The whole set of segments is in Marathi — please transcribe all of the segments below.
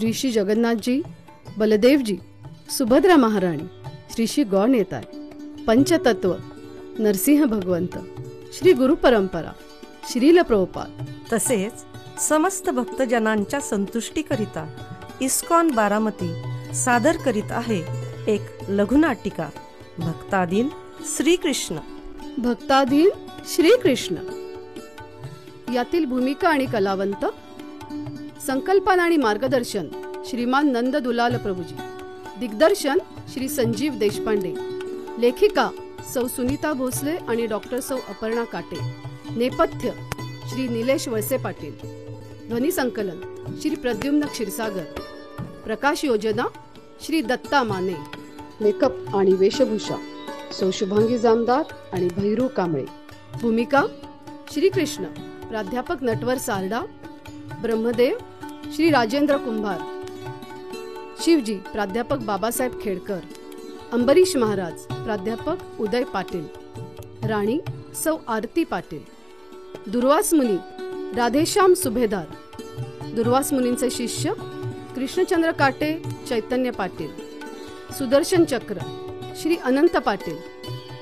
श्री जगन्नाथजी, बलदेवजी, सुभद्रा महाराणी, श्री गौण येताय, पंचतत्व, नरसिंह भगवंत, श्री गुरुपरंपरा, श्रील प्रभुपाद, तसेच समस्त भक्तजनांच्या संतुष्टीकरिता इस्कॉन बारामती सादर करीत आहे एक लघुनाटिका, भक्ताधीन श्रीकृष्ण. भक्ताधीन श्रीकृष्ण. यातील भूमिका आणि कलावंत, संकल्पना आणि मार्गदर्शन श्रीमान नंद दुलाल प्रभुजी, दिग्दर्शन श्री संजीव देशपांडे, लेखिका सौ सुनीता भोसले आणि डॉक्टर सौ अपर्णा काटे, नेपथ्य श्री निलेश वळसे पाटील, ध्वनी संकलन श्री प्रद्युम्न क्षीरसागर, प्रकाश योजना श्री दत्ता माने, मेकअप आणि वेशभूषा सौ शुभांगी जामदार आणि भैरू कांबळे. भूमिका श्रीकृष्ण प्राध्यापक नटवर सारडा, ब्रह्मदेव श्री राजेंद्र कुंभार, शिवजी प्राध्यापक बाबासाहेब खेडकर, अंबरीश महाराज प्राध्यापक उदय पाटील, राणी सौ आरती पाटील, दुर्वास मुनी राधेश्याम सुभेदार, दुर्वास मुनींचे शिष्य कृष्णचंद्र काटे, चैतन्य पाटील, सुदर्शन चक्र श्री अनंत पाटील,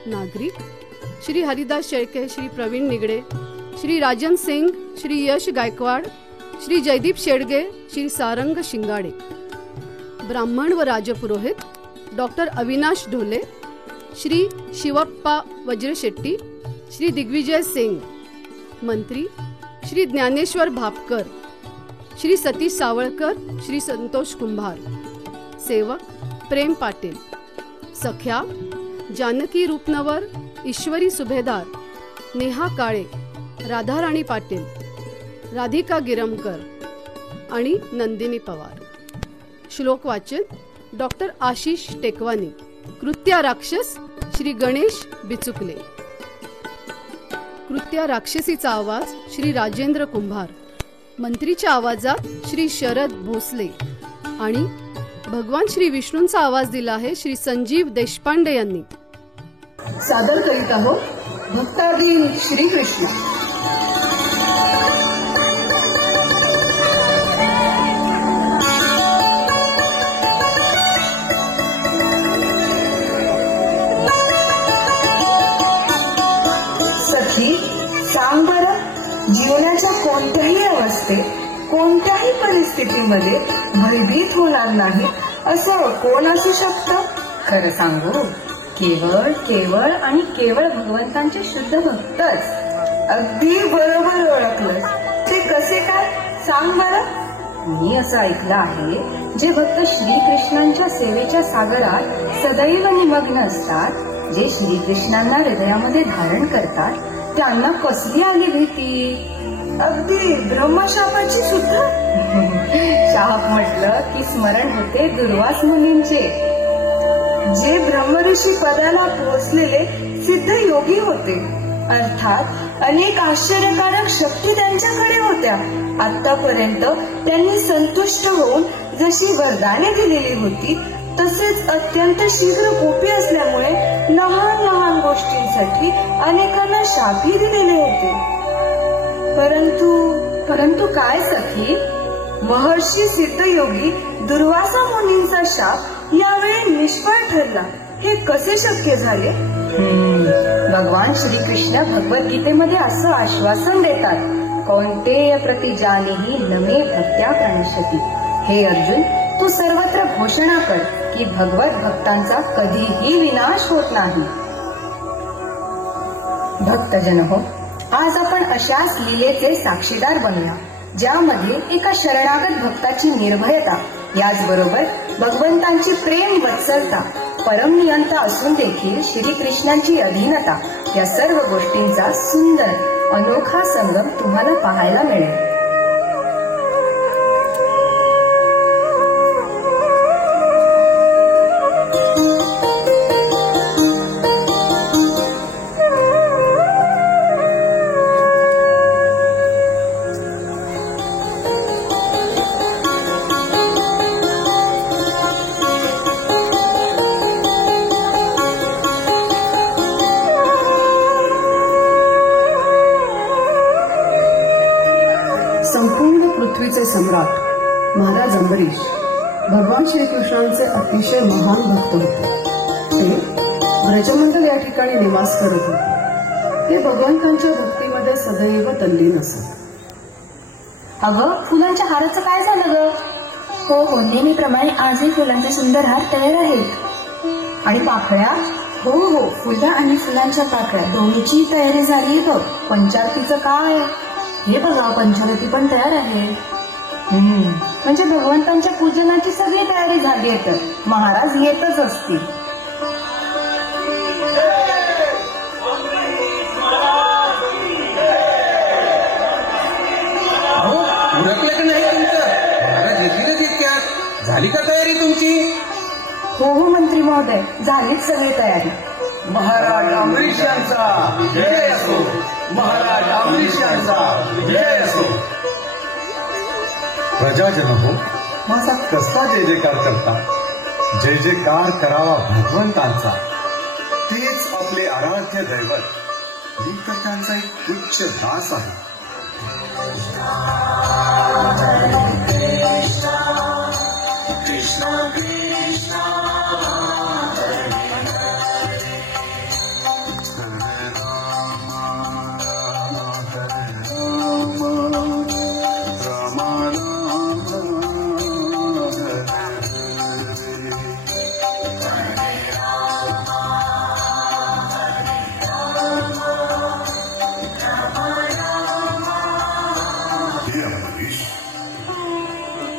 नागरिक श्री हरिदास शेळके, श्री प्रवीण निगडे, श्री राजन सिंग, श्री यश गायकवाड, श्री जयदीप शेडगे, श्री सारंग शिंगाडे. ब्राह्मण व राजपुरोहित डॉक्टर अविनाश ढोले, श्री शिवप्पा वज्रशेट्टी, श्री दिग्विजय सिंग. मंत्री श्री ज्ञानेश्वर भापकर, श्री सतीश सावळकर, श्री संतोष कुंभार. सेवक प्रेम पाटील. सख्या जानकी रूपनवर, ईश्वरी सुभेदार, नेहा काळे, राधाराणी पाटील, राधिका गिरमकर आणि नंदिनी पवार. श्लोक वाचन डॉक्टर आशिष टेकवानी. कृत्या राक्षस श्री गणेश बिचुकले. कृत्या राक्षसीचा आवाज श्री राजेंद्र कुंभार. मंत्रीच्या आवाजात श्री शरद भोसले आणि भगवान श्री विष्णूंचा आवाज दिला आहे श्री संजीव देशपांडे यांनी. सादर करीत आहोत भक्ताधीन श्रीकृष्ण. सखी, सांग बरं, जीवनाच्या कोणत्याही अवस्थेत, कोणत्याही परिस्थितीमध्ये भयभीत होणार नाही असं कोण असू शकतं? खरं सांगू, केवळ केवळ आणि केवळ भगवंतांचे शुद्ध भक्तच. अगदी बरोबर ओळखलंस. ते कसे काय, सांग बरं. मी असं ऐकलं आहे, जे भक्त श्रीकृष्णांच्या सेवेच्या सागरात सदैव निमग्न असतात, जे श्रीकृष्णांना हृदयामध्ये धारण करतात, त्यांना कसली आली भीती? अगदी ब्रह्मशापाची सुद्धा. शाप म्हटलं की स्मरण होते दुर्वास मुनींचे, जे ब्रह्मऋषी पदाला पोहोचलेले सिद्ध योगी होते. अर्थात अनेक आश्चर्यकारक शक्ती त्यांच्याकडे होत्या. आतापर्यंत त्यांनी संतुष्ट होऊन जशी वरदाने दिलेली होती, तसेच अत्यंत शीघ्र कोपी असल्यामुळे लहान लहान गोष्टींसाठी अनेकांना शापही दिलेले होते. परंतु काय सखी? महर्षी सिद्धयोगी दुर्वासा मुनींचा शाप यावेळी निष्फळ ठरला. हे कसे शक्य झाले? भगवान श्रीकृष्ण भगवद्गीतेमध्ये असं आश्वासन देतात, कौंतेय प्रतिजानीहि नमे भक्त्या प्रणश्यति. हे अर्जुन, तू सर्वत्र घोषणा कर की भगवत भक्तांचा कधीही विनाश होत नाही. भक्तजन हो, आज आपण अशाच लीलेचे साक्षीदार बनूया, ज्यामध्ये एका शरणागत भक्ताची निर्भयता, याचबरोबर भगवंतांची प्रेम वत्सलता, परमनियंता असून देखील श्रीकृष्णांची अधीनता, या सर्व गोष्टींचा सुंदर अनोखा संगम तुम्हाला पाहायला मिळेल. संपूर्ण पृथ्वीचे सम्राट महाराज अंबरीश भगवान श्रीकृष्णांचे अतिशय महान भक्त होते. ते ब्रजमंडल या ठिकाणी निवास करत होते. ते भगवंतांच्या भक्तीमध्ये सदैव तल्लीन असत. अगं, फुलांच्या हाराचं काय झालं ग? हो, नेहमीप्रमाणे आजही फुलांचे सुंदर हार तयार आहेत. आणि पाकळ्या? हो, फुलं आणि फुलांच्या पाकळ्या दोन्हीची तयारी झाली बघ. पंचारतीचं काय? हे बघा, पंचारती पण तयार आहे. म्हणजे भगवंतांच्या पूजनाची सगळी तयारी झाली आहे. तर महाराज येतच असतील. उरकलं की नाही तुमचं? महाराज येतीलच इतक्यात. झाली का तयारी तुमची? हो मंत्री महोदय, झालीच सगळी तयारी. महाराज अंबरीश यांचा जय असो. महाराज अंबरीश यांचा जय असो. प्रजाजन हो, माझा कसा जय जयकार करता? जय जयकार करावा भगवंतांचा. तेच आपले आराध्य दैवत. मी तर त्यांचा एक उच्च दास आहे.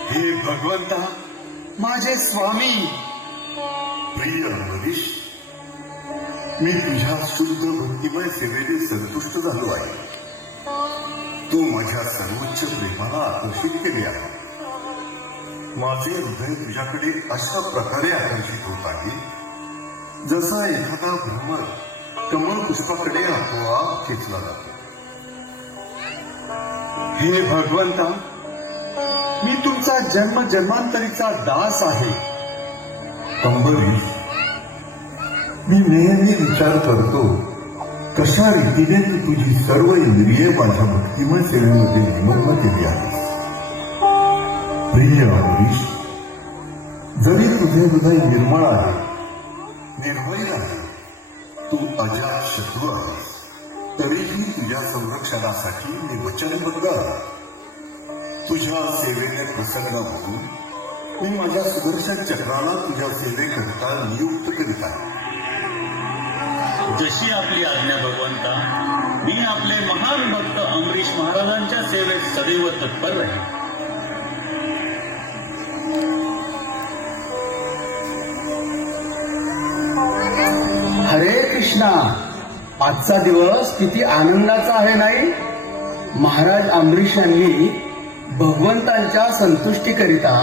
हे भगवंता, माझे स्वामी, प्रिय अंबरीश, मी तुझ्या शुद्ध भक्तिमय सेवेने संतुष्ट झालो आहे. तू माझ्या सर्वोच्च प्रेमाला आकर्षित केले आहे. माझे हृदय तुझ्याकडे अशा प्रकारे आकर्षित होत आहे जसा एखादा भ्रमर कमळ पुष्पाकडे आपोआप खेचला जातो. हे भगवंता, मी तुमचा जन्म जन्मांतरीचा दास आहे. अंबरीश, मी नेहमी विचार करतो कशा रीतीने तू तुझी सर्व इंद्रिये माझ्या भक्तिमय सेवेमध्ये निमग्न केली आहेस. प्रिय अंबरीश, जरी तुझे हृदय निर्मळ आहे, निर्भय आहे, तू अजात शत्रू आहेस, तरीही तुझ्या संरक्षणासाठी मी वचनबद्ध आहे. तुझ्या सेवेने प्रसन्न होऊन मी माझ्या सुदर्शन चक्राला तुझ्या सेवेकरिता नियुक्त करीत आहे. जशी आपली आज्ञा भगवंता. मी आपले महान भक्त अंबरीश महाराजांच्या सेवेत सदैव तत्पर राहील. हरे कृष्णा, आजचा दिवस किती आनंदाचा आहे नाही? महाराज अंबरीश यांनी भगवंतांच्या संतुष्टीकरिता,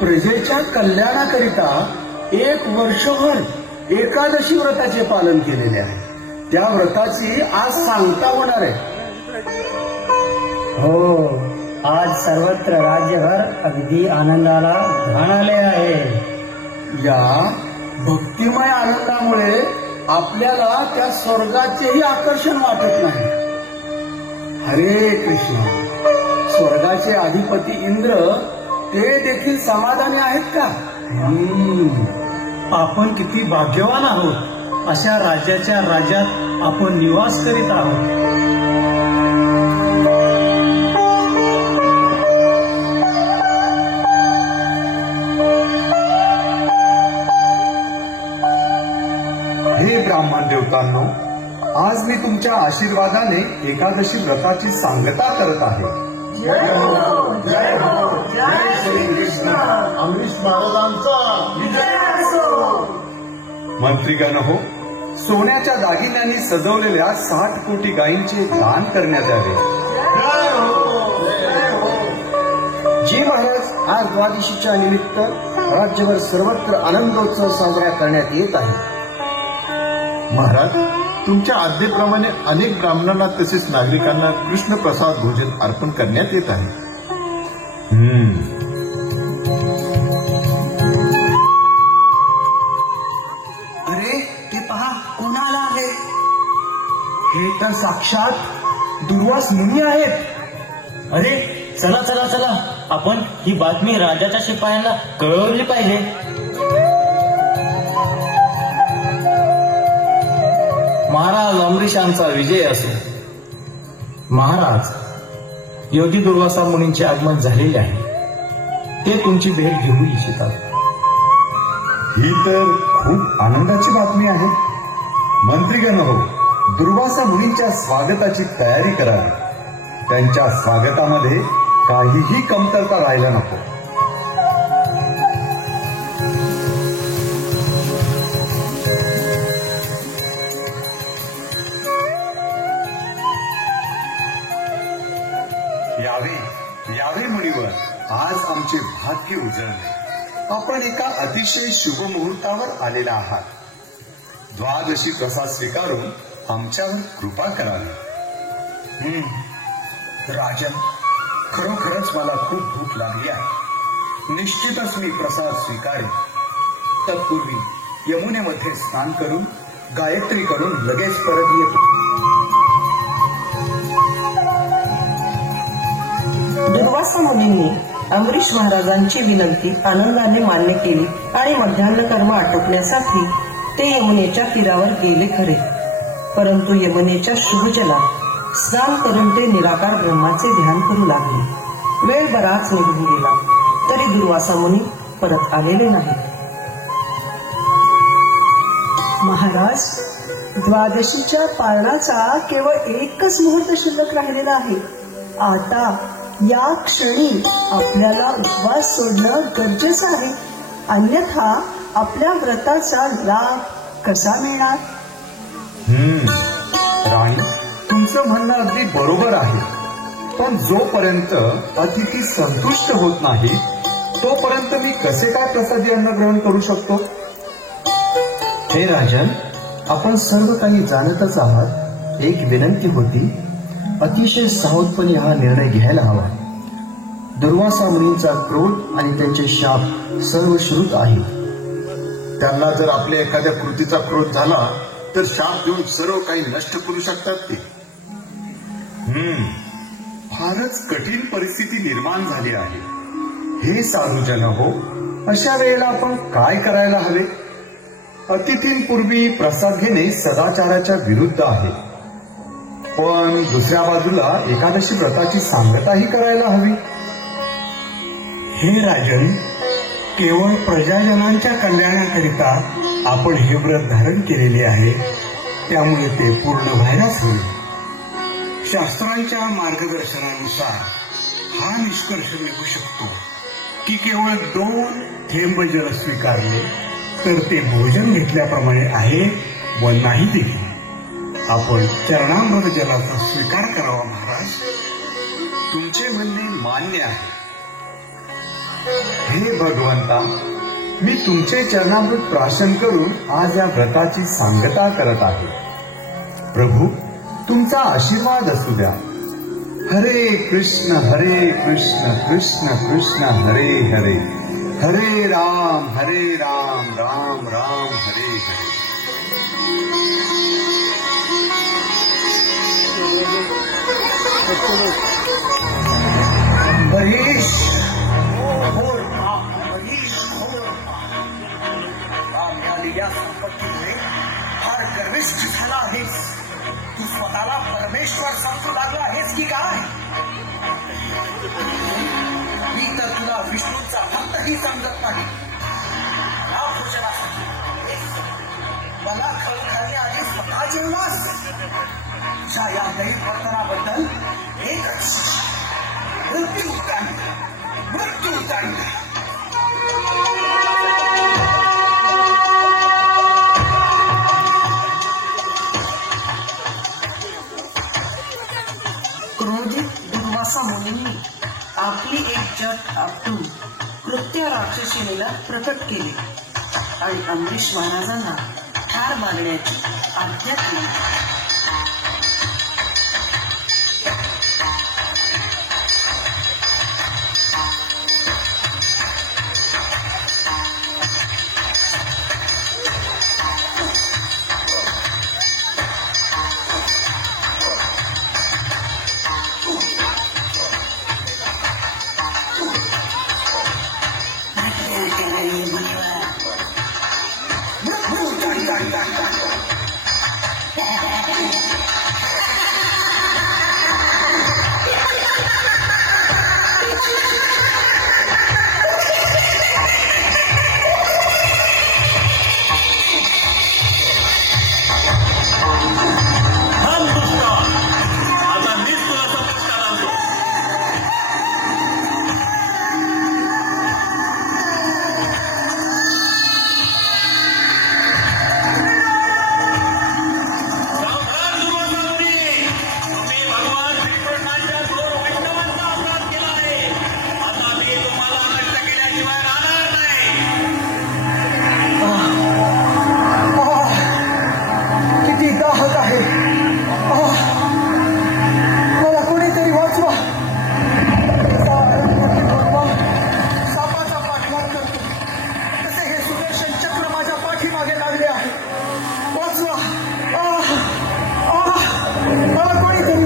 प्रजेच्या कल्याणाकरिता 1 वर्षभर एकादशी व्रताचे पालन केलेले आहे. त्या व्रताची आज सांगता होणार आहे. हो, आज सर्वत्र राज्यभर अगदी आनंदाला धाण आले आहे. या भक्तिमय आनंदामुळे आपल्याला त्या स्वर्गाचेही आकर्षण वाटत नाही. हरे कृष्ण, स्वर्गाचे अधिपती इंद्र ते देखील समाधानी आहेत का? आपण किती भाग्यवान आहोत. अशा राज्याच्या राज्यात आपण निवास करीत आहोत. हे ब्राह्मण देवतांनो, आज मी तुमच्या आशीर्वादाने एकादशी व्रताची सांगता करत आहे. जय हो, जय हो, जय श्री कृष्ण. अंबरीश महाराजांचा विजय असो. मंत्रीगण हो, सोन्याच्या दागिन्यांनी सजवलेल्या 60 कोटी गायींचे दान करण्यात आले. जी महाराज, आज द्वादशीच्या निमित्त राज्यभर सर्वत्र आनंदोत्सव साजरा करण्यात येत आहे. महाराज, तुमच्या आज्ञेप्रमाणे अनेक ब्राह्मणांना तसेच नागरिकांना कृष्ण प्रसाद भोजन अर्पण करण्यात येत आहे. अरे, ते पहा, कोणाला आहे? हे तर साक्षात दुर्वास मुनी आहेत. अरे, चला चला चला, आपण ही बातमी राजाच्या शिपायांना कळवली पाहिजे. महाराज अमरीशांचा विजय असेल. महाराज, योगी दुर्वासा मुनींचे आगमन झालेले आहे. ते तुमची भेट घेऊ इच्छितात. ही तर खूप आनंदाची बातमी आहे. मंत्रीगण हो, दुर्वासा मुनींच्या स्वागताची तयारी करावी. त्यांच्या स्वागतामध्ये काहीही कमतरता राहायला नको. यावे मुनिवर, आज आमचे भाग्य उजळले. आपण एका अतिशय शुभ मुहूर्तावर आलेला आहात. द्वादशी प्रसाद स्वीकारून आमच्यावर कृपा करावी. राजन, खरोखरच मला खूप भूक लागली आहे. निश्चितच मी प्रसाद स्वीकारेन. तत्पूर्वी यमुनेमध्ये स्नान करून गायत्री करून लगेच परत येतो. दुर्वासा मुनींनी अमरीश महाराजांची विनंती आनंदाने मान्य केली आणि मध्यान्ह कर्म आटोपण्यासाठी ते यमुनेच्या तीरावर गेले खरे, परंतु यमुनेच्या शुभजलात स्नान करून ते निराकार ब्रह्माचे ध्यान करू लागले. वेळ बराच निघून गेला तरी दुर्वासा मुनी परत आलेले नाही. महाराज, द्वादशीच्या पारणाचा केवळ एकच मुहूर्त शिल्लक राहिलेला आहे. आता या क्षणी आपल्याला उपवास सोडणं गरजेचं आहे, अन्यथा आपल्या व्रताचा लाभ कसा मिळणार? राणी, तुमचं म्हणणं अगदी बरोबर आहे. पण जोपर्यंत अतिथी संतुष्ट होत नाही तोपर्यंत मी कसे काय प्रसादी अन्न ग्रहण करू शकतो? हे राजन, आपण सर्व काही जाणतच आहात. एक विनंती होती. अतिशय सावधपणे हा निर्णय घ्यायला हवा. दुर्वासा मुनींचा क्रोध आणि त्यांचे शाप सर्व श्रुत आहेत. त्यांना जर आपल्या एखाद्या कृतीचा क्रोध झाला तर शाप देऊन सर्व काही नष्ट करू शकतात ते. फारच कठीण परिस्थिती निर्माण झाली आहे. हे साधूजन हो, अशा वेळेला आपण काय करायला हवे? अतिथींपूर्वी प्रसाद घेणे सदाचाराच्या विरुद्ध आहे. पण दुसऱ्या बाजूला एकादशी व्रताची सांगताही करायला हवी. हे राजन, केवळ प्रजाजनांच्या कल्याणाकरिता आपण हे व्रत धारण केलेले आहे, त्यामुळे ते पूर्ण व्हायलाच हवे. शास्त्रांच्या मार्गदर्शनानुसार हा निष्कर्ष निघू शकतो की केवळ 2 थेंब जल स्वीकारले तर ते भोजन घेतल्याप्रमाणे आहे व नाही देखील. आपण चरणामृत जलाचा स्वीकार करावा. महाराज, तुमचे म्हणणे मान्य आहे. हे भगवंता, मी तुमचे चरणामृत प्राशन करून आज या व्रताची सांगता करत आहे. प्रभू, तुमचा आशीर्वाद असू द्या. हरे कृष्ण कृष्ण कृष्ण हरे हरे, हरे राम राम राम हरे हरे. या संपत्तीमुळे फार गर्विष्ठ झाला आहेस. तू स्वतःला परमेश्वर समजू लागला आहेस की काय? मी तर तुला विष्णूंचा भक्तही समजत नाही. मला खळखळणे आधी स्वतः जेवलास. तुझ्या या गैरवर्तनाबद्दल एकच मृत्यूदंड. क्रोधित दुर्वासा मुनींनी आपली एक जट आपटून कृत्य राक्षसीला प्रकट केले आणि अमरीश महाराजांना ठार मारण्याची आज्ञा केली.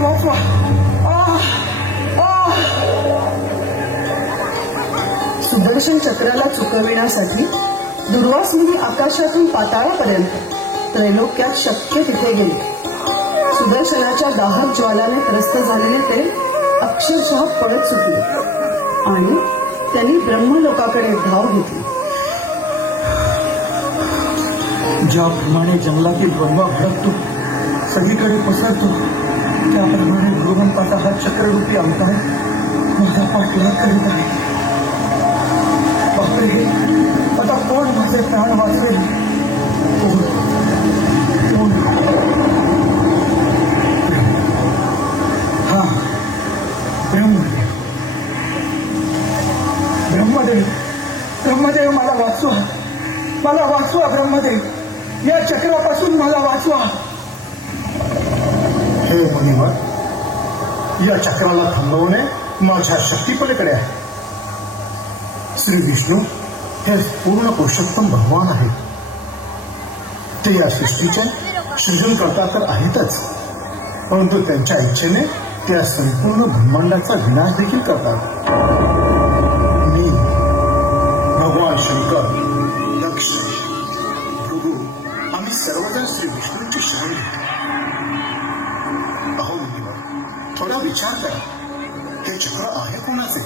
वाचवा. सुदर्शन चक्राला चुकविण्यासाठी दुर्वास मुनी आकाशातून पाताळापर्यंत त्रैलोक्यात शक्य तिथे गेले. सुदर्शनाच्या दाहक ज्वालाने त्रस्त झालेले ते अक्षरशः पळत सुटले आणि त्यांनी ब्रह्मलोकाकडे धाव घेतली. ज्याप्रमाणे जंगलातील ब्रह्मा भडकतो, सगळीकडे पसरतो, त्याप्रमाणे गृहंपाचा हा चक्ररूपी अवतार माझा पाठलाग करीत आहे. बापरे, आता कोण माझे प्राण वाचवेल? हा, ब्रह्मदेव. ब्रह्मदेव, ब्रह्मदेव, मला वाचवा, मला वाचवा. ब्रह्मदेव, या चक्रापासून मला वाचवा. हे मुनिवर, या चक्राला थांबवणे माझ्या शक्तीपलीकडे आहे. श्री विष्णू हे पूर्ण पुरुषोत्तम भगवान आहेत. ते या सृष्टीचे सृजनकर्ता तर आहेतच, परंतु त्यांच्या इच्छेने त्या संपूर्ण ब्रह्मांडाचा विनाश देखील करतात. मी भगवान शंकर, दक्ष, भृगू, आम्ही सर्वजण श्री विष्णूंची शरण घेतो. अहो मुनिवर, थोडा विचार करा, हे चक्र आहे कोणाचे?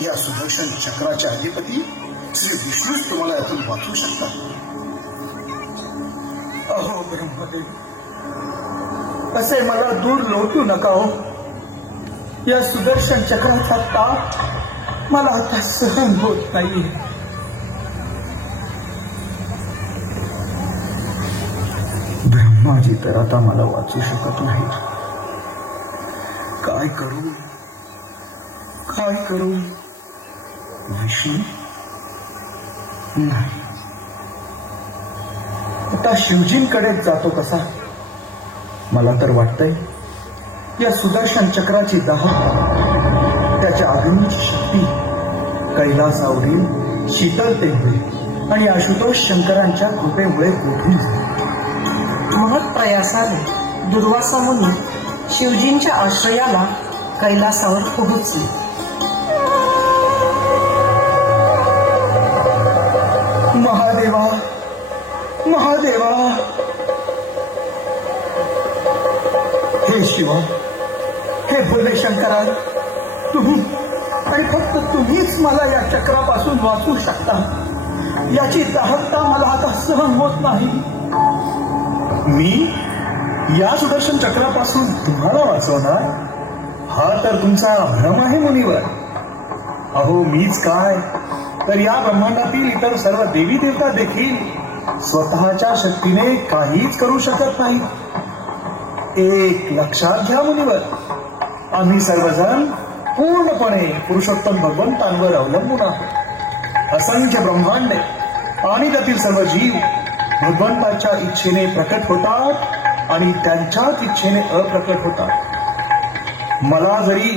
या सुदर्शन चक्राचे अधिपती श्री विष्णूच तुम्हाला यातून वाचवू शकतात. अहो ब्रह्मदेव, असे मला दूर लोटू नका हो. या सुदर्शन चक्राचा ताप मला आता सहन होत नाही. ब्रह्माजी तर आता मला वाचू शकत नाहीत. काय करू, काय करू? विष्णू नाही, आता शिवजींकडेच जातो कसा? मला तर वाटतंय या सुदर्शन चक्राची दाहकता, त्याच्या अग्नीची शक्ती कैलासावरील शीतलतेमुळे आणि आशुतोष शंकरांच्या कृपेमुळे गोठून जाईल. महत् प्रयासाने दुर्वासा मुनी शिवजींच्या आश्रयाला कैलासावर पोहोचले. महादेवा, महादेवा, हे शिवा, हे भोले शंकरा, तुम्ही आणि फक्त तुम्हीच मला या चक्रापासून वाचवू शकता. याची दाहकता मला आता सहन होत नाही. मी या सुदर्शन चक्रापासून तुम्हाला वाचवणार? हा तर तुमचा भ्रम आहे मुनिवर. अहो मीच काय, तर या ब्रह्मांडातील इतर सर्व देवी देवता देखील स्वतःच्या शक्तीने काहीच करू शकत नाही. एक लक्षात घ्या मुनिवर, आम्ही सर्वजण पूर्णपणे पुरुषोत्तम भगवंतांवर अवलंबून आहोत. असंख्य ब्रह्मांडे आणि त्यातील सर्व जीव भगवंताच्या इच्छेने प्रकट होतात आणि त्यांच्याच इच्छेने अप्रकट होतात. मला जरी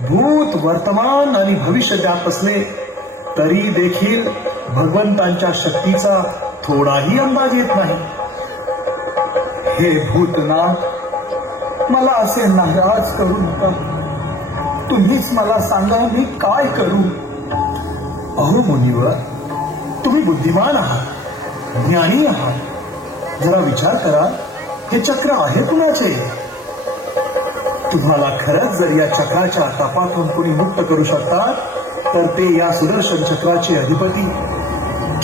भूत, वर्तमान आणि भविष्य ज्ञात असले तरी देखील भगवंतांच्या शक्तीचा थोडाही अंदाज येत नाही. हे भूतनाथ, मला असे नाराज करू नका. तुम्हीच मला सांगा, मी काय करू? अहो मुनिवर, तुम्ही बुद्धिमान आहात, ज्ञानी आहात. जरा विचार करा, हे चक्र आहे कुणाचे? तुम्हाला खरंच जर या चक्राच्या तापातून कोणी मुक्त करू शकतात तर ते या सुदर्शन चक्राचे अधिपती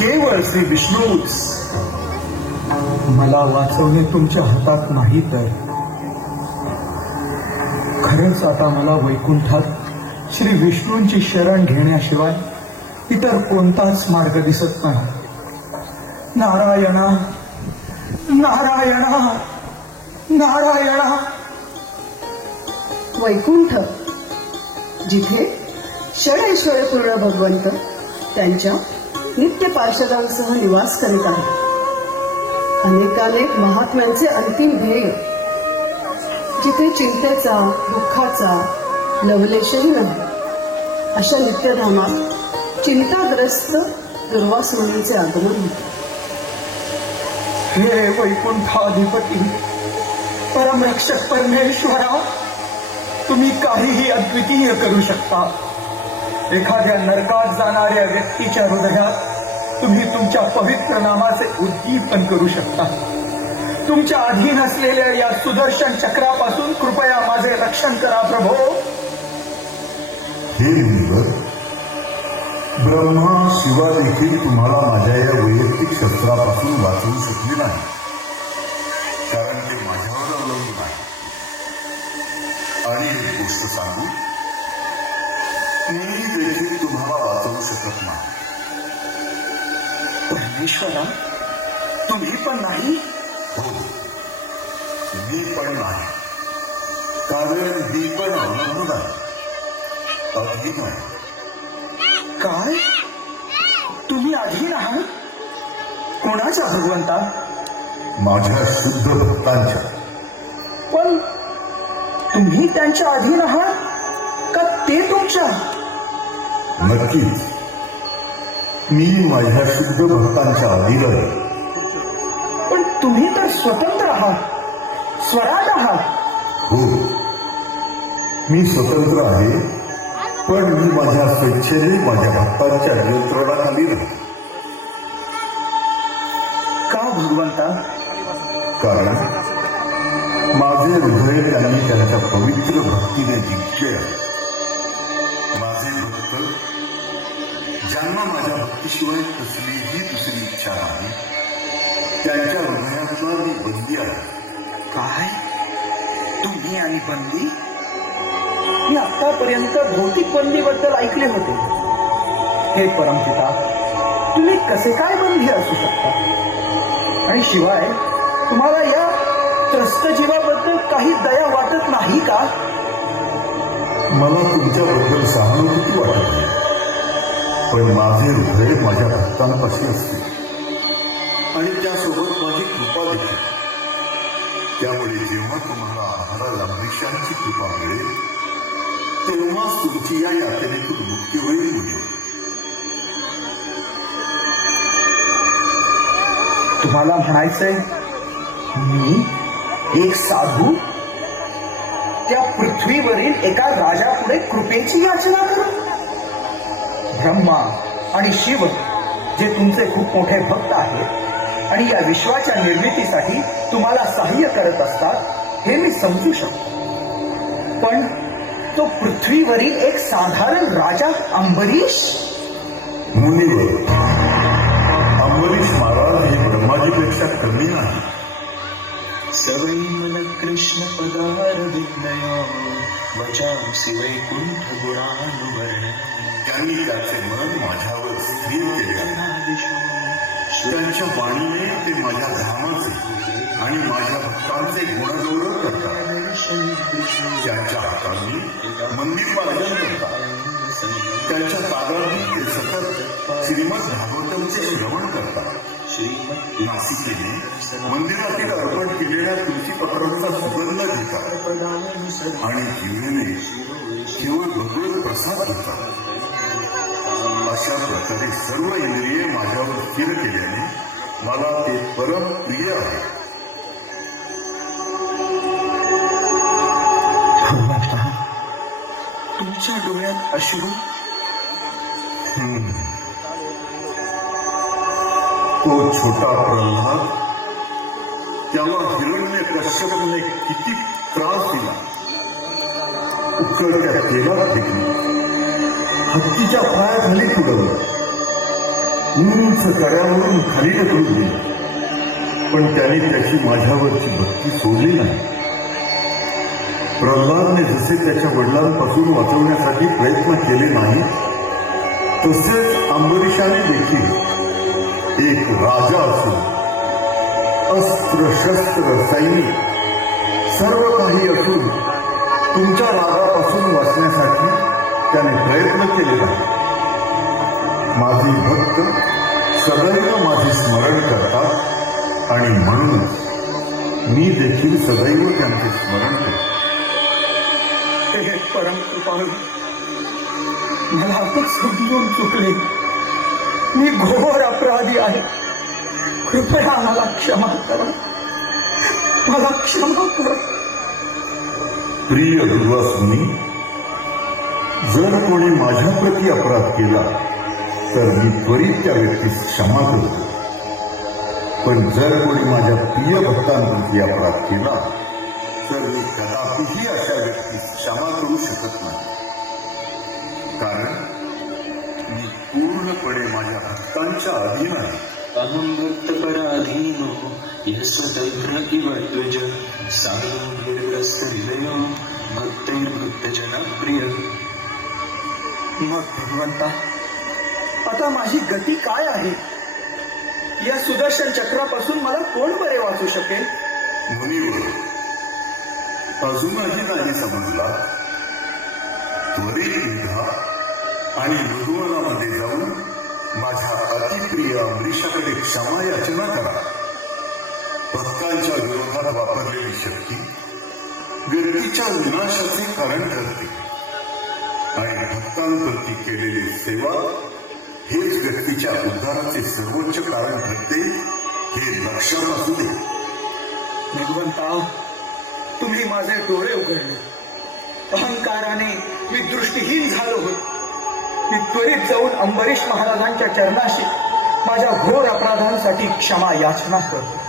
केवळ श्री विष्णूच. मला वाचवणे तुमच्या हातात नाही तर खरंच आता मला वैकुंठात श्री विष्णूंची शरण घेण्याशिवाय इतर कोणताच मार्ग दिसत नाही. नारायणा, नारायणा, नारायणा. वैकुंठ, जिथे षडैश्वर्यपूर्ण भगवंत त्यांच्या नित्य पार्षदांसह निवास करीत आहेत. अनेकानेक महात्म्यांचे अंतिम ध्येय, जिथे चिंतेचा, दुःखाचा लवलेशही नाही, अशा नित्यधामात चिंताग्रस्त दुर्वास मुनींचे आगमन होते. हे वैकुंठाधिपती, परमरक्षक परमेश्वरा, तुम्ही काहीही अद्वितीय करू शकता. एखाद्या नरकात जाणाऱ्या व्यक्तीच्या हृदयात तुम्ही तुमच्या पवित्र नामाचे उद्दीपन करू शकता. तुमच्या अधीन असलेल्या या सुदर्शन चक्रापासून कृपया माझे रक्षण करा प्रभो. हे मुनिवर, ब्रह्मा शिवा देखील तुम्हाला माझ्या या वैयक्तिक शस्त्रापासून वाचवू शकले नाही, कारण ते माझ्यावर अवलंबून आहे. आणि एक गोष्ट सांगू, मी देखील तुम्हाला वाचवू शकत नाही. परमेश्वरा, तुम्ही पण नाही? हो, मी पण नाही, कारण मी पण अवलंबून आहे, अधीन आहे. काय? तुम्ही अधीन आहात? कोणाच्या भगवंता? माझ्या शुद्ध भक्तांच्या. पण तुम्ही त्यांच्या अधीन आहात का ते तुमच्या? नक्कीच, मी माझ्या शुद्ध भक्तांच्या अधीन आहे. पण तुम्ही तर स्वतंत्र आहात, स्वराट आहात. हो, मी स्वतंत्र आहे, पण मी माझ्या स्वेच्छेने माझ्या भक्तांच्या नियंत्रणाखाली राहतो. का भगवंता? कारण माझे हृदय त्यांनी त्यांच्या पवित्र भक्तीने जिंकले आहे. माझे भक्त, ज्यांना माझ्या भक्तीशिवाय कसलीही दुसरी इच्छा नाही, त्यांच्या हृदयातला मी बंदी आहे. काय? तुम्ही आणि बंदी? मी आतापर्यंत भौतिक बंदीबद्दल ऐकले होते. हे परमपिता, तुम्ही कसे काय बंदी असू शकता? आणि शिवाय तुम्हाला या त्रस्त जीवाबद्दल काही दया वाटत नाही का? मला तुमच्याबद्दल सहानुभूती वाटत नाही, पण माझे हृदय माझ्या भक्तांपाशी असते आणि त्यासोबत माझी कृपा देखील. त्यामुळे जेव्हा तुम्हाला आम्हाला अमरीशांची कृपा मिळेल, तेव्हाच तुमची या यातनेतून मुक्ती होईल. मुली, तुम्हाला म्हणायचंय मी एक साधू त्या पृथ्वीवरील एका राजापुढे कृपेची याचना करू? ब्रह्मा आणि शिव, जे तुमचे खूप मोठे भक्त आहेत आणि या विश्वाच्या निर्मितीसाठी तुम्हाला सहाय्य करत असतात, हे मी समजू शकतो. पण तो पृथ्वीवरील एक साधारण राजा अंबरीश? मुनिवर, अंबरीश महाराज हे ब्रह्माजीपेक्षा कमी नाही. सवै मन कृष्ण पदार विनय वचांसी वैकुंठ गुणानुवर्ण. त्यांनी त्याचे मन माझ्यावर स्थिर केले आहे. त्यांच्या वाणीने ते माझ्या धामाचे आणि माझ्या भक्तांचे गुणगौरव करतात. त्यांच्या हातांनी मंदिर बांधून करतात. त्यांच्या तागांनी ते सतत श्रीमद भागवतमचे श्रवण करतात. नासिकेने मंदिरातील अर्पण केलेल्या तुळशी पत्रांचा सुगंध घेतात आणि जिव्हेने केवळ भगवत प्रसाद घेतात. अशा प्रकारे सर्व इंद्रिये माझ्यावर स्थिर केल्याने मला ते परम प्रिय आहे. तुमच्या डोळ्यात अश्रू? तो छोटा प्रल्हाद, त्याला हिरण्यकश्यपूने किती त्रास दिला. उकळत्या तेलात फेकली, हत्तीच्या पायाखाली तुडवलं, उंच कड्यावरून खाली ढकलून दिली, पण त्याने त्याची माझ्यावरची भक्ती सोडली नाही. प्रल्हादने जसे त्याच्या वडिलांपासून वाचवण्यासाठी प्रयत्न केले नाही, तसेच अंबरीशाने देखील एक राजा असून अस्त्र शस्त्र सैनिक सर्व काही असून तुमच्या रागापासून वाचण्यासाठी त्याने प्रयत्न केले नाही. माझे भक्त सदैव माझे स्मरण करतात आणि म्हणून मी देखील सदैव त्यांचे स्मरण करतो. हे परम कृपाळू, मला आपण समजून चुकले. मी घोर अपराधी आहे. कृपया मला क्षमा करा. मला क्षमा कर. प्रिय दुर्वासुनी, जर कोणी माझ्या प्रती अपराध केला तर मी त्वरित त्या व्यक्तीस क्षमा करतो. पण जर कोणी माझ्या प्रिय भक्तांप्रती अपराध केला तर मी कदापिही अशा व्यक्तीस क्षमा करू शकत नाही. कारण मी पूर्णपणे माझ्या भक्तांच्या अधीन आहे. अहं भक्त पराधीनो यस्वतंत्र इव त्वज सारोग्यस्तरिलयो भक्तैर्भक्तजना प्रिय. मग भगवंता, आता माझी गती काय आहे? या सुदर्शन चक्रापासून मला कोण बरे वाचू शकेल? मुनिवर, अजूनही नाही समजला? त्वरित निघा आणि मृदुवनामध्ये जाऊन माझ्या अतिप्रिय अमरीशाकडे क्षमा याचना करा. भक्तांच्या विरोधात वापरलेली शक्ती व्यक्तीच्या विनाशाचे कारण ठरते आणि भक्तांप्रती केलेली सेवा हेच व्यक्तीच्या उद्धाराचे सर्वोच्च कारण ठरते, हे लक्षात असू दे. भगवंता, तुम्ही माझे डोळे उघडले. अहंकाराने मी दृष्टीहीन झालो होतो. मी त्वरित जाऊन अंबरीश महाराजांच्या चरणाशी माझ्या घोर अपराधांसाठी क्षमा याचना करतो.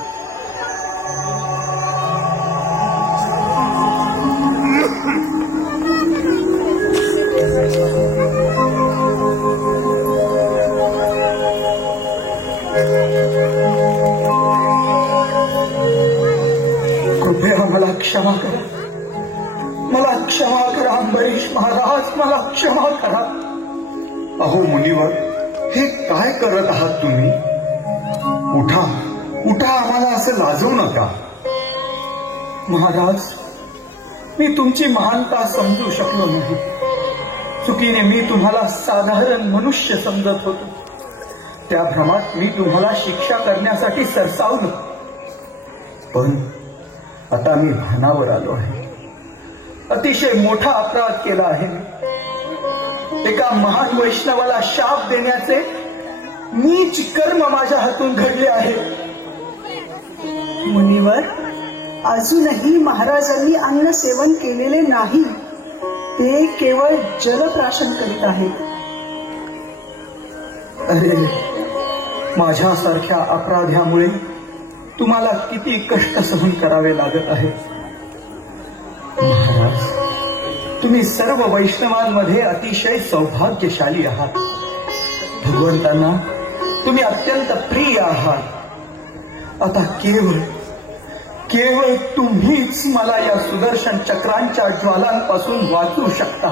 कृपया मला क्षमा करा. मला क्षमा करा अंबरीश महाराज, मला क्षमा करा. अहो मुनिवर, हे काय करत आहात तुम्ही? उठा उठा, आम्हाला असं लाजवू नका. महाराज, मी तुमची महानता समजू शकलो नाही. चुकीने मी तुम्हाला साधारण मनुष्य समजत होतो. त्या भ्रमात मी तुम्हाला शिक्षा करण्यासाठी सरसावलो. पण आता मी भानावर आलो आहे. अतिशय मोठा अपराध केला आहे. एका महान वैष्णवाला शाप देण्याचे नीच कर्म माझ्या हातून घडले आहे. मुनिवर, अजूनही महाराजांनी अन्न सेवन केलेले नाही. ते केवळ जलप्राशन करीत आहेत. अरे, माझ्यासारख्या अपराध्यामुळे तुम्हाला किती कष्ट सहन करावे लागत आहे. महाराज, तुम्ही सर्व वैष्णवांमध्ये अतिशय सौभाग्यशाली आहात. भगवंतांना तुम्ही अत्यंत प्रिय आहात. आता केवळ तुम्हीच मला या सुदर्शन चक्रांच्या ज्वालांपासून वाचवू शकता.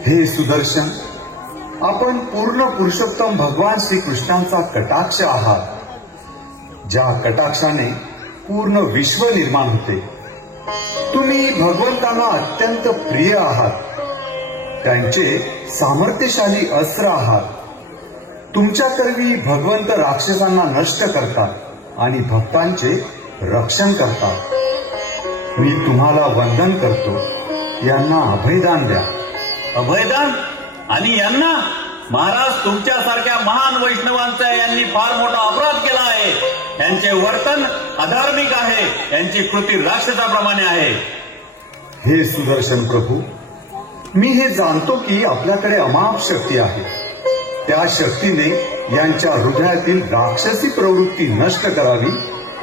हे सुदर्शन, आपण पूर्ण पुरुषोत्तम भगवान श्रीकृष्णांचा कटाक्ष आहात. ज्या कटाक्षाने पूर्ण विश्व निर्माण होते. तुम्ही भगवंतांना अत्यंत प्रिय आहात. त्यांचे सामर्थ्यशाली अस्त्र आहात. तुमच्या करवी भगवंत राक्षसांना नष्ट करतात आणि भक्तांचे रक्षण करतात. मी तुम्हाला वंदन करतो. यांना अभयदान द्या. अभयदान? आणि यांना? महाराज, तुमच्यासारख्या महान वैष्णवांचा यांनी फार मोठा अपराध केला आहे. यांचे वर्तन अधार्मिक आहे. यांची कृती राक्षसाप्रमाणे आहे. हे सुदर्शन प्रभू, मी हे जाणतो की आपल्याकडे अमाप शक्ती आहे. त्या शक्तीने यांच्या हृदयातील राक्षसी प्रवृत्ती नष्ट करावी,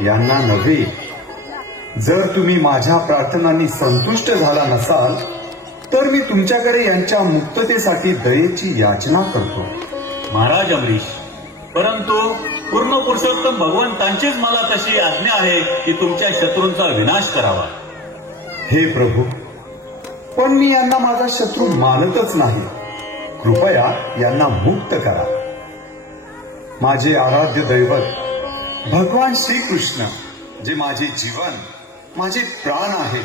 यांना नव्हे. जर तुम्ही माझ्या प्रार्थनांनी संतुष्ट झाला नसाल तर मी तुमच्याकडे यांच्या मुक्ततेसाठी दयेची याचना करतो. महाराज अमरीश, परंतु पूर्ण पुरुषोत्तम भगवंतांचीच मला तशी आज्ञा आहे की तुमच्या शत्रूंचा विनाश करावा. हे प्रभू, पण मी यांना माझा शत्रू मानतच नाही. कृपया यांना मुक्त करा. माझे आराध्य दैवत भगवान श्रीकृष्ण, जे माझे जीवन, माझे प्राण आहे,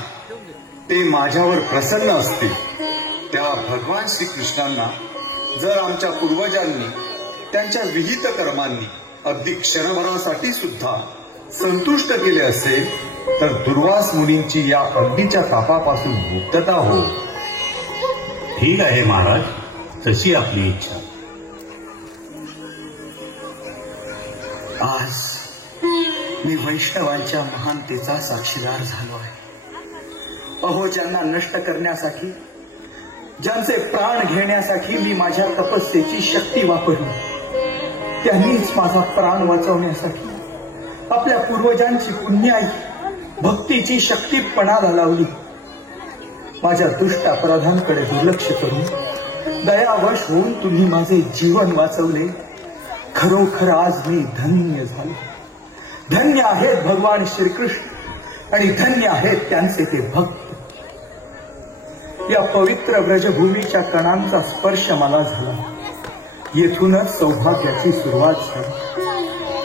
ते माझ्यावर प्रसन्न असतील. त्या भगवान श्रीकृष्णांना जर आमच्या पूर्वजांनी त्यांच्या विहित कर्मांनी अगदी क्षणभरासाठी सुद्धा संतुष्ट केले असेल तर दुर्वास मुनींची या अग्नीच्या तापापासून मुक्तता हो. ठीक आहे महाराज, तशी आपली इच्छा. आज मी वैष्णवांच्या महानतेचा साक्षीदार झालो आहे. अहो, ज्यांना नष्ट करण्यासाठी, ज्यांचे प्राण घेण्यासाठी मी माझ्या तपस्येची शक्ती वापरली, त्यांनीच माझा प्राण वाचवण्यासाठी आपल्या पूर्वजांची पुण्याई भक्तीची शक्ती पणाला लावली. माझ्या दुष्ट अपराधांकडे दुर्लक्ष करून दयावश होऊन तुम्ही माझे जीवन वाचवले. खरोखर आज मी धन्य झालो. धन्य आहेत भगवान श्रीकृष्ण आणि धन्य आहेत त्यांचे ते भक्त. या पवित्र व्रजभूमीच्या कणांचा स्पर्श मला झाला. येथूनच सौभाग्याची सुरुवात झाली.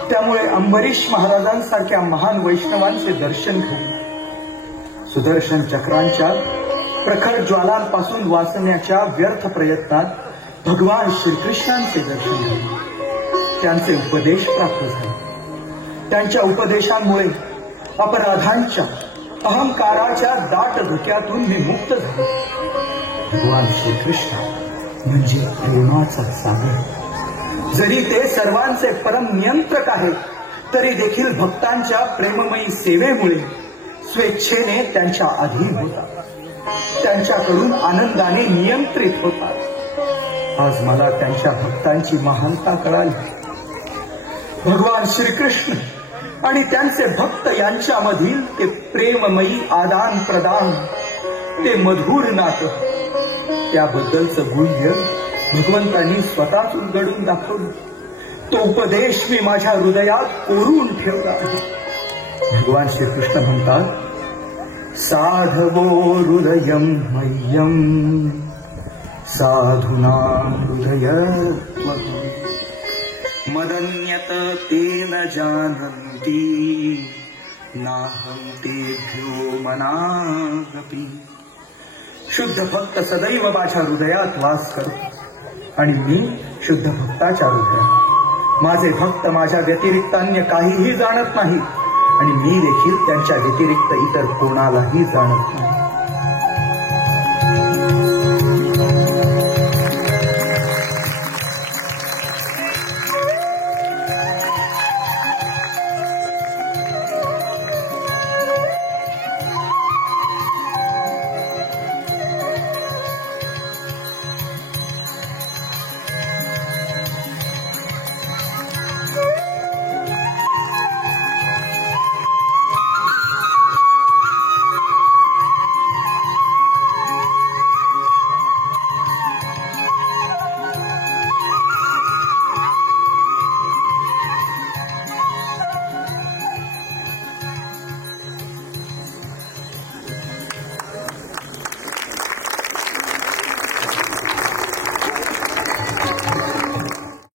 त्यामुळे अंबरीश महाराजांसारख्या महान वैष्णवांचे दर्शन घेऊन सुदर्शन चक्रांच्या प्रखर ज्वालांपासून वाचण्याच्या व्यर्थ प्रयत्नात भगवान श्रीकृष्णांचे दर्शन झाले. त्यांचे उपदेश प्राप्त झाले. त्यांच्या उपदेशांमुळे अपराधांच्या, अहंकाराच्या दाट धुक्यातून मी मुक्त झालो. भगवान श्रीकृष्ण म्हणजे प्रेमाचा सागर. जरी ते सर्वांचे परम नियंत्रक आहेत, तरी देखील भक्तांच्या प्रेममयी सेवेमुळे स्वेच्छेने त्यांच्या अधीन होतात, त्यांच्याकडून आनंदाने नियंत्रित होतात. आज मला त्यांच्या भक्तांची महानता कळाली. भगवान श्रीकृष्ण आणि त्यांचे भक्त यांच्यामधील ते प्रेममयी आदान प्रदान, ते मधुर नातं, त्याबद्दलचं गुह्य भगवंतांनी स्वतःच उलगडून दाखवलं. तो उपदेश मी माझ्या हृदयात कोरून ठेवला आहे. भगवान श्रीकृष्ण म्हणतात, साधवो हृदयं मह्यं साधूनां हृदयत्वम् मदन्यत तेन जानन्ति नाहं तेभ्यो मनागपि. शुद्ध भक्त सदैव माझ्या हृदयात वास करतो आणि मी शुद्ध भक्ताच्या हृदयात. माझे भक्त माझ्या व्यतिरिक्त अन्य काहीही जाणत नाही आणि मी देखील त्यांच्या व्यतिरिक्त इतर कोणालाही जाणत नाही.